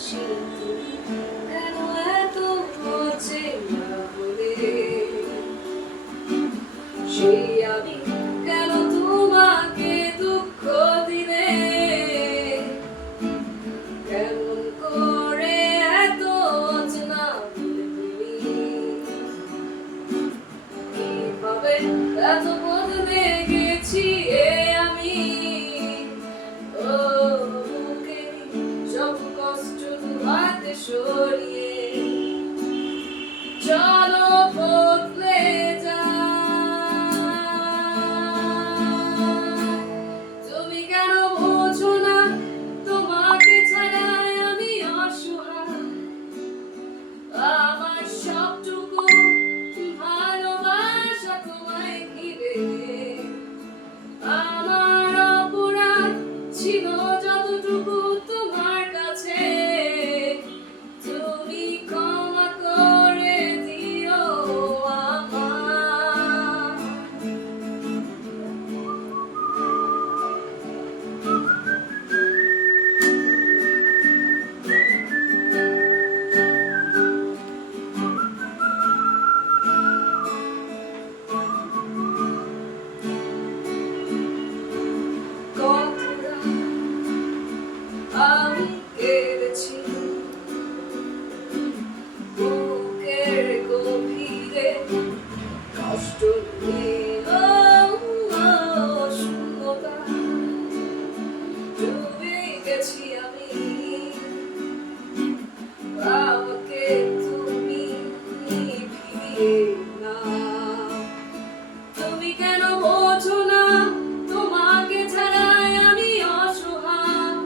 কিন্তু কেন এত অচেনা বলে সেই আমি কেন তোমাকে দুঃখ দিলে কেমন করে এত অচেনা বলে তুমি কিভাবে এত বদলে গেছি আমি ও বুকে সব কষ্ট হাতে সরিয়ে চলো বদলে তুমি কেন বোঝো না তোমাকে ছাড়াই আমি অসহায় আমার সবটুকু ভালোবাসা তোমায় ঘিরে আমার অপরাধ ছিল যতটুকু তোমার কাছে তুমি ক্ষমা করে দিও আমায় কতটা আমি কেঁদেছি বুকের গভীরে কষ্ট নিয়ে শূন্যতা ডুবে গেছি আমি আমাকে তুমি ফিরিয়ে নাও তুমি কেন বোঝো না তোমাকে ছাড়াই আমি অসহায়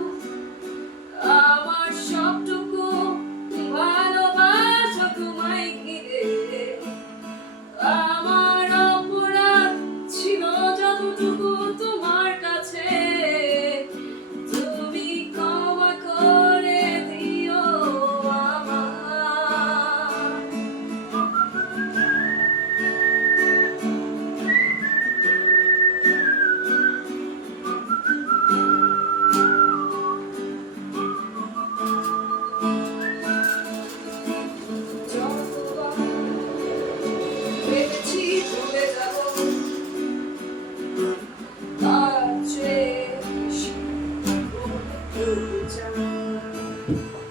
আমার সবটুকু ভালোবাসা তোমায় ঘিরে আমার অপরাধ ছিল যতটুকু তোমার কাছে তুমি ক্ষমা করে দিও আমায় যতবার ভেবেছি ভুলে যাব তার চেয়ে বেশি ভুলতে চাই